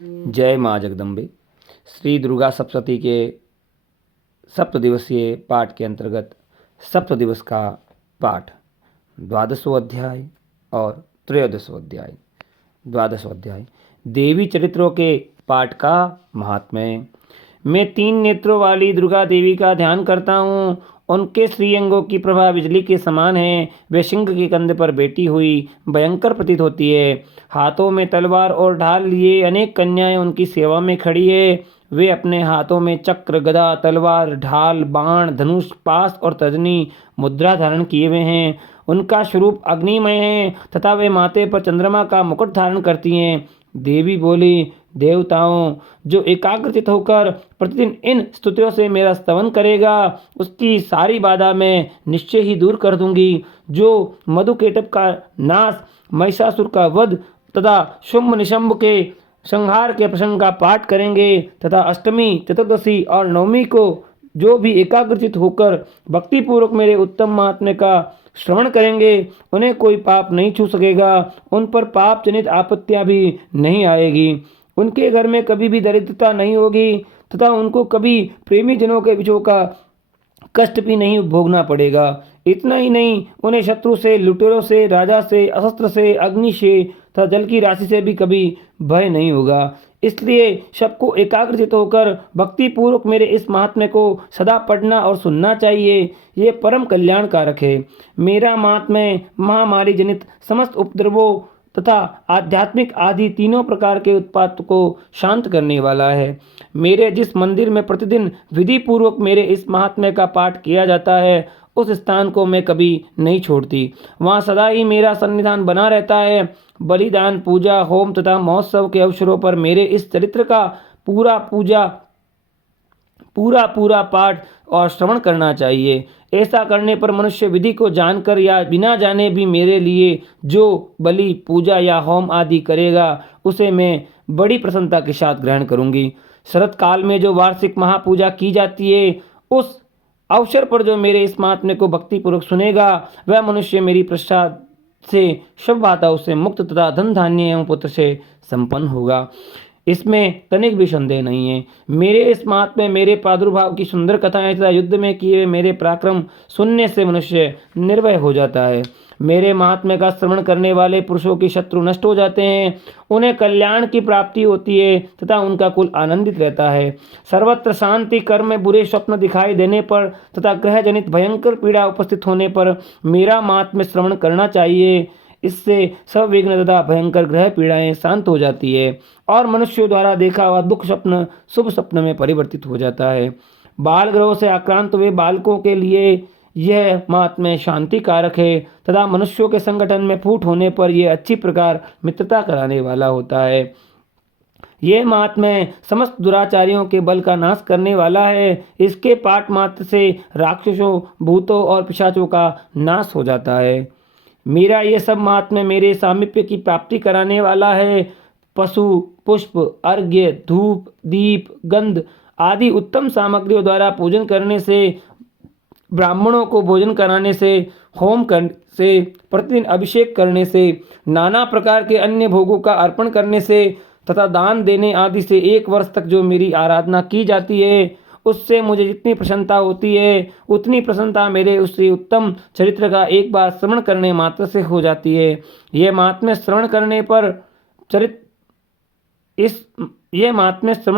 जय माँ जगदम्बे। श्री दुर्गा सप्तशती के सप्तदिवसीय पाठ के अंतर्गत सप्तदिवस का पाठ 12वां अध्याय और 13वां अध्याय। 12वां अध्याय देवी चरित्रों के पाठ का महात्म्य। मैं 3 नेत्रों वाली दुर्गा देवी का ध्यान करता हूँ। उनके श्रीअंगों की प्रभा बिजली के समान है। वे सिंह के कंधे पर बैठी हुई भयंकर प्रतीत होती है। हाथों में तलवार और ढाल लिए अनेक कन्याएं उनकी सेवा में खड़ी है। वे अपने हाथों में चक्र, गदा, तलवार, ढाल, बाण, धनुष, पास और तर्जनी मुद्रा धारण किए हुए हैं। उनका स्वरूप अग्निमय है तथा वे माथे पर चंद्रमा का मुकुट धारण करती हैं। देवी बोली, देवताओं, जो एकाग्रचित होकर प्रतिदिन इन स्तुतियों से मेरा स्तवन करेगा, उसकी सारी बाधा मैं निश्चय ही दूर कर दूंगी। जो मधुकेटभ का नाश, महिषासुर का वध तथा शुंभ निशंभ के संहार के प्रसंग का पाठ करेंगे तथा अष्टमी, चतुर्दशी और नवमी को जो भी एकाग्रचित होकर भक्तिपूर्वक मेरे उत्तम महात्म्य का श्रवण करेंगे, उन्हें कोई पाप नहीं छू सकेगा। उन पर पाप जनित आपत्तियां भी नहीं आएगी। उनके घर में कभी भी दरिद्रता नहीं होगी तथा उनको कभी प्रेमी जनों के विजों का कष्ट भी नहीं भोगना पड़ेगा। इतना ही नहीं, उन्हें शत्रु से, लुटेरों से, राजा से, अस्त्र से, अग्नि से तथा जल की राशि से भी कभी भय नहीं होगा। इसलिए सबको एकाग्रचित होकर भक्ति पूर्वक मेरे इस महात्म्य को सदा पढ़ना और सुनना चाहिए। ये परम कल्याण कारक है। मेरा महात्म्य महामारी जनित समस्त उपद्रवों तथा आध्यात्मिक आदि तीनों प्रकार के उत्पात को शांत करने वाला है। मेरे जिस मंदिर में प्रतिदिन विधि पूर्वक मेरे इस महात्म्य का पाठ किया जाता है, उस स्थान को मैं कभी नहीं छोड़ती। वहाँ सदा ही मेरा सन्निधान बना रहता है। बलिदान, पूजा, होम तथा महोत्सव के अवसरों पर मेरे इस चरित्र का पूरा पाठ और श्रवण करना चाहिए। ऐसा करने पर मनुष्य विधि को जानकर या बिना जाने भी मेरे लिए जो बलि, पूजा या होम आदि करेगा, उसे मैं बड़ी प्रसन्नता के साथ ग्रहण करूंगी। शरत काल में जो वार्षिक महापूजा की जाती है, उस अवसर पर जो मेरे इस महात्म्य को भक्तिपूर्वक सुनेगा, वह मनुष्य मेरी प्रसाद से शुभ बाधाओं से मुक्त तथा धन धान्य एवं पुत्र से संपन्न होगा। इसमें तनिक भी संदेह नहीं है। मेरे इस महात्म्य, मेरे प्रादुर्भाव की सुंदर कथाएं तथा युद्ध में किए हुए मेरे पराक्रम सुनने से मनुष्य निर्भय हो जाता है। मेरे महात्म्य का श्रवण करने वाले पुरुषों के शत्रु नष्ट हो जाते हैं। उन्हें कल्याण की प्राप्ति होती है तथा उनका कुल आनंदित रहता है। सर्वत्र शांति, कर्म में बुरे स्वप्न दिखाई देने पर तथा ग्रह जनित भयंकर पीड़ा उपस्थित होने पर मेरा महात्म्य श्रवण करना चाहिए। इससे सब विघ्न तथा भयंकर ग्रह पीड़ाएं शांत हो जाती है और मनुष्यों द्वारा देखा हुआ दुख स्वप्न शुभ स्वप्न में परिवर्तित हो जाता है। बाल ग्रहों से आक्रांत हुए बालकों के लिए यह महात्म्य शांति कारक है तथा मनुष्यों के संगठन में फूट होने पर यह अच्छी प्रकार मित्रता कराने वाला होता है। ये महात्म्य समस्त दुराचारियों के बल का नाश करने वाला है। इसके पाठ मात्र से राक्षसों, भूतों और पिशाचों का नाश हो जाता है। मेरा ये सब महात्म्य मेरे सामीप्य की प्राप्ति कराने वाला है। पशु, पुष्प, अर्घ्य, धूप, दीप, गंध आदि उत्तम सामग्रियों द्वारा पूजन करने से, ब्राह्मणों को भोजन कराने से, होम करने से, प्रतिदिन अभिषेक करने से, नाना प्रकार के अन्य भोगों का अर्पण करने से तथा दान देने आदि से 1 वर्ष तक जो मेरी आराधना की जाती है, उससे मुझे जितनी प्रसन्नता होती है, उतनी प्रसन्नता मेरे उससे उत्तम चरित्र का एक बार श्रवण करने मात्र से हो जाती है। यह महात्म्य श्रवण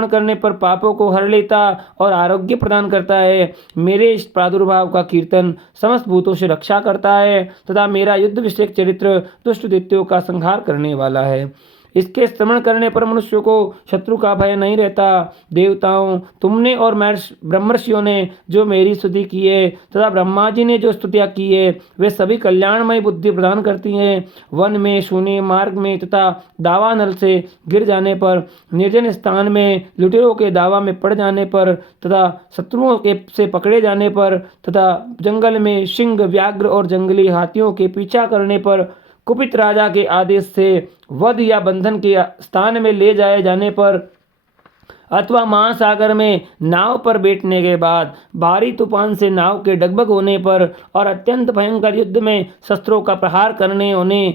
करने पर पापों को हर लेता और आरोग्य प्रदान करता है। मेरे इस प्रादुर्भाव का कीर्तन समस्त भूतों से रक्षा करता है तथा मेरा युद्ध विषयक चरित्र दुष्ट दैत्यों का संहार करने वाला है। इसके श्रवण करने पर मनुष्यों को शत्रु का भय नहीं रहता। देवताओं, तुमने और ब्रह्मर्षियों ने जो मेरी स्तुति की है तथा ब्रह्मा जी ने जो स्तुतियाँ की है, वे सभी कल्याणमय बुद्धि प्रदान करती हैं। वन में, शून्य मार्ग में तथा दावानल से गिर जाने पर, निर्जन स्थान में लुटेरों के दावा में पड़ जाने पर तथा शत्रुओं के से पकड़े जाने पर तथा जंगल में सिंह, व्याघ्र और जंगली हाथियों के पीछा करने पर, कुपित राजा के आदेश से वध या बंधन के स्थान में ले जाए जाने पर अथवा महासागर में नाव पर बैठने के बाद, भारी तूफान से नाव के डगमग होने पर और अत्यंत भयंकर युद्ध में शस्त्रों का प्रहार करने होने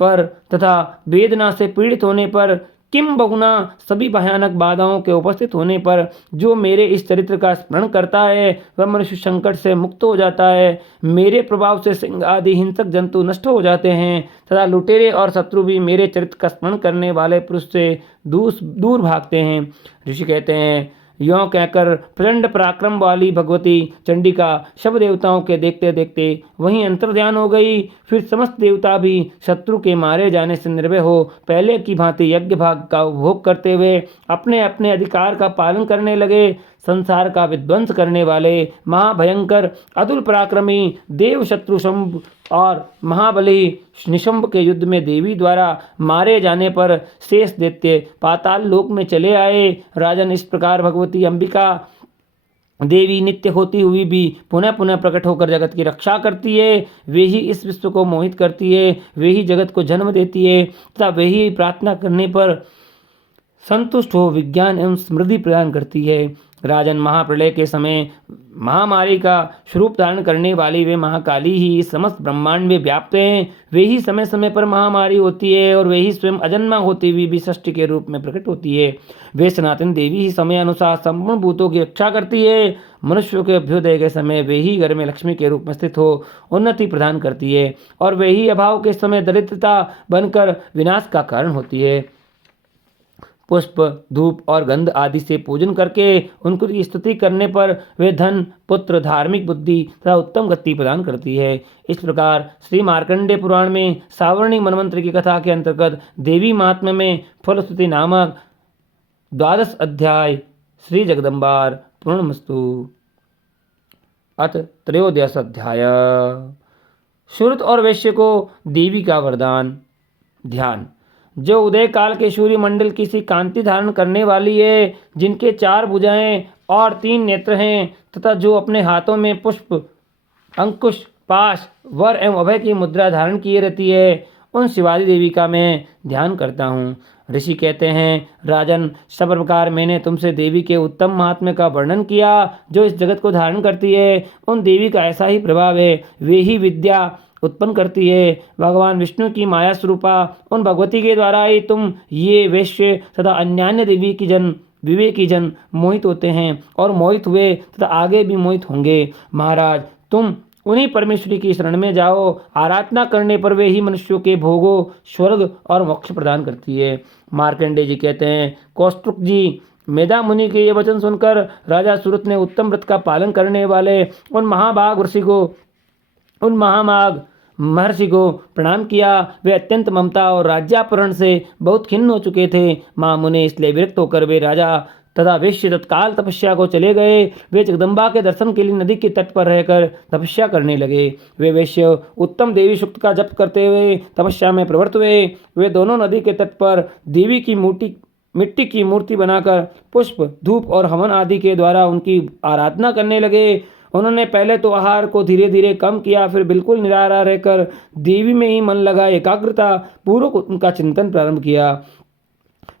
पर तथा वेदना से पीड़ित होने पर, किम बहुना सभी भयानक बाधाओं के उपस्थित होने पर जो मेरे इस चरित्र का स्मरण करता है वह मनुष्य संकट से मुक्त हो जाता है। मेरे प्रभाव से सिंह आदि हिंसक जंतु नष्ट हो जाते हैं तथा लुटेरे और शत्रु भी मेरे चरित्र का स्मरण करने वाले पुरुष से दूर भागते हैं। ऋषि कहते हैं, यों कहकर प्रचंड पराक्रम वाली भगवती चंडिका सब देवताओं के देखते देखते वहीं अंतर्ध्यान हो गई। फिर समस्त देवता भी शत्रु के मारे जाने से निर्भय हो पहले की भांति यज्ञ भाग का उपभोग करते हुए अपने अपने अधिकार का पालन करने लगे। संसार का विध्वंस करने वाले महाभयंकर अतुल पराक्रमी देव शत्रु शंभ और महाबली निशंभ के युद्ध में देवी द्वारा मारे जाने पर शेष दैत्य पाताल लोक में चले आए। राजन, इस प्रकार भगवती अंबिका देवी नित्य होती हुई भी पुनः पुनः प्रकट होकर जगत की रक्षा करती है। वे ही इस विश्व को मोहित करती है, वे ही जगत को जन्म देती है तथा वे ही प्रार्थना करने पर संतुष्ट हो विज्ञान एवं समृद्धि प्रदान करती है। राजन, महाप्रलय के समय महामारी का स्वरूप धारण करने वाली वे महाकाली ही इस समस्त ब्रह्मांड में व्याप्त हैं। वे ही समय समय पर महामारी होती है और वे ही स्वयं अजन्मा होती हुई भी सृष्टि के रूप में प्रकट होती है। वे सनातन देवी ही समय अनुसार संपूर्ण भूतों की रक्षा करती है। मनुष्यों के अभ्युदय के समय वे ही घर में लक्ष्मी के रूप में स्थित हो उन्नति प्रदान करती है और वे ही अभाव के समय दरिद्रता बनकर विनाश का कारण होती है। पुष्प, धूप और गंध आदि से पूजन करके उनकी स्तुति करने पर वे धन, पुत्र, धार्मिक बुद्धि तथा उत्तम गति प्रदान करती है। इस प्रकार श्री मार्कंडेय पुराण में सावर्णी मनमंत्र की कथा के अंतर्गत देवी महात्म्य में फलश्रुति नामक 12 अध्याय श्री जगदम्बार पूर्णमस्तु। अथ त्रयोदश अध्याय सूरत और वैश्य को देवी का वरदान। ध्यान। जो उदय काल के सूर्य मंडल की सी कांति धारण करने वाली है, जिनके 4 भुजाएं और 3 नेत्र हैं तथा जो अपने हाथों में पुष्प, अंकुश, पाश, वर एवं अभय की मुद्रा धारण किए रहती है, उन शिवाजी देवी का मैं ध्यान करता हूँ। ऋषि कहते हैं, राजन, सब प्रकार मैंने तुमसे देवी के उत्तम महात्म्य का वर्णन किया जो इस जगत को धारण करती है। उन देवी का ऐसा ही प्रभाव है, वे ही विद्या उत्पन्न करती है। भगवान विष्णु की माया स्वरूपा उन भगवती के द्वारा ही तुम ये वैश्य तथा अन्यान्य देवी की जन विवेकी जन मोहित होते हैं और मोहित हुए तथा आगे भी मोहित होंगे। महाराज, तुम उन्हीं परमेश्वरी की शरण में जाओ। आराधना करने पर वे ही मनुष्यों के भोगों, स्वर्ग और मोक्ष प्रदान करती है। मार्कंडेय जी कहते हैं, कौस्तुभ जी, मेधा मुनि के ये वचन सुनकर राजा सूरत ने उत्तम व्रत का पालन करने वाले उन महामाग महर्षि को प्रणाम किया। वे अत्यंत ममता और राज्यापहरण से बहुत खिन्न हो चुके थे। महामुनि इसलिए विरक्त होकर वे राजा तथा वैश्य तत्काल तपस्या को चले गए। वे जगदम्बा के दर्शन के लिए नदी के तट पर रहकर तपस्या करने लगे। वे वैश्य उत्तम देवी सूक्त का जप करते हुए तपस्या में प्रवृत्त हुए। वे दोनों नदी के तट पर देवी की मिट्टी की मूर्ति बनाकर पुष्प, धूप और हवन आदि के द्वारा उनकी आराधना करने लगे। उन्होंने पहले तो आहार को धीरे धीरे कम किया, फिर बिल्कुल निराहार रहकर देवी में ही मन लगा एकाग्रता पूर्वक उनका चिंतन प्रारंभ किया।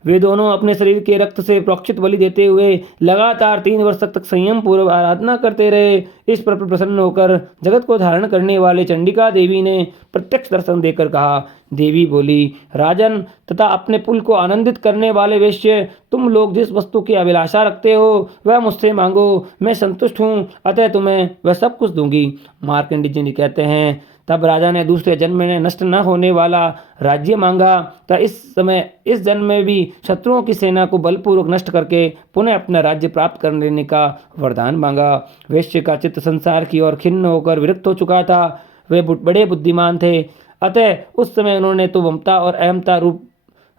वे दोनों अपने शरीर के रक्त से प्रोक्षित बलि देते हुए लगातार 3 वर्ष तक संयम पूर्वक आराधना करते रहे। इस पर प्रसन्न होकर जगत को धारण करने वाले चंडिका देवी ने प्रत्यक्ष दर्शन देकर कहा। देवी बोली, राजन तथा अपने पुल को आनंदित करने वाले वैश्य, तुम लोग जिस वस्तु की अभिलाषा रखते हो वह मुझसे मांगो, मैं संतुष्ट हूँ, अतः तुम्हें वह सब कुछ दूंगी। मार्कंडेय जी कहते हैं, तब राजा ने दूसरे जन्म में नष्ट न होने वाला राज्य मांगा तथा इस जन्म में भी शत्रुओं की सेना को बलपूर्वक नष्ट करके पुनः अपना राज्य प्राप्त कर लेने का वरदान मांगा। वैश्य का चित्त संसार की ओर खिन्न होकर विरक्त हो चुका था। वे बड़े बुद्धिमान थे, अतः उस समय उन्होंने तो ममता और अहमता रूप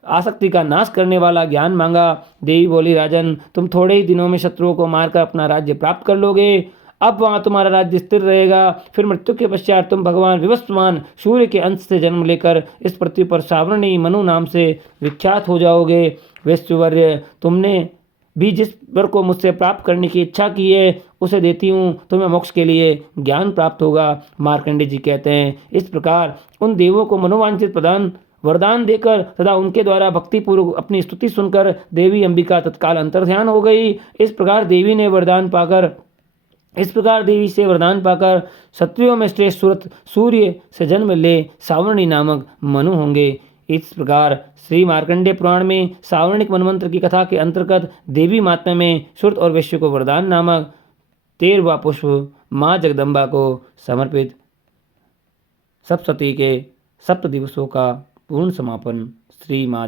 आसक्ति का नाश करने वाला ज्ञान मांगा। देवी बोली, राजन, तुम थोड़े ही दिनों में शत्रुओं को मारकर अपना राज्य प्राप्त कर लोगे। अब वहाँ तुम्हारा राज्य स्थिर रहेगा। फिर मृत्यु के पश्चात तुम भगवान विवस्वान सूर्य के अंश से जन्म लेकर इस पृथ्वी पर सावर्णी मनु नाम से विख्यात हो जाओगे। वैश्यवर्य, तुमने भी जिस वर को मुझसे प्राप्त करने की इच्छा की है उसे देती हूँ, तुम्हें मोक्ष के लिए ज्ञान प्राप्त होगा। मार्कंडेय जी कहते हैं, इस प्रकार उन देवों को मनोवांछित वरदान देकर तथा उनके द्वारा भक्तिपूर्वक अपनी स्तुति सुनकर देवी अंबिका तत्काल अंतर्ध्यान हो गई। इस प्रकार देवी से वरदान पाकर क्षत्रियों में श्रेष्ठ सूर्य से जन्म ले सावर्णी नामक मनु होंगे। इस प्रकार श्री मार्कंडेय पुराण में सावर्णिक मनमंत्र की कथा के अंतर्गत देवी महात्म्य में श्रुत और वैश्य को वरदान नामक 13वां पुष्प माँ जगदम्बा को समर्पित सप्तशती के सप्त दिवसों का पूर्ण समापन श्री माँ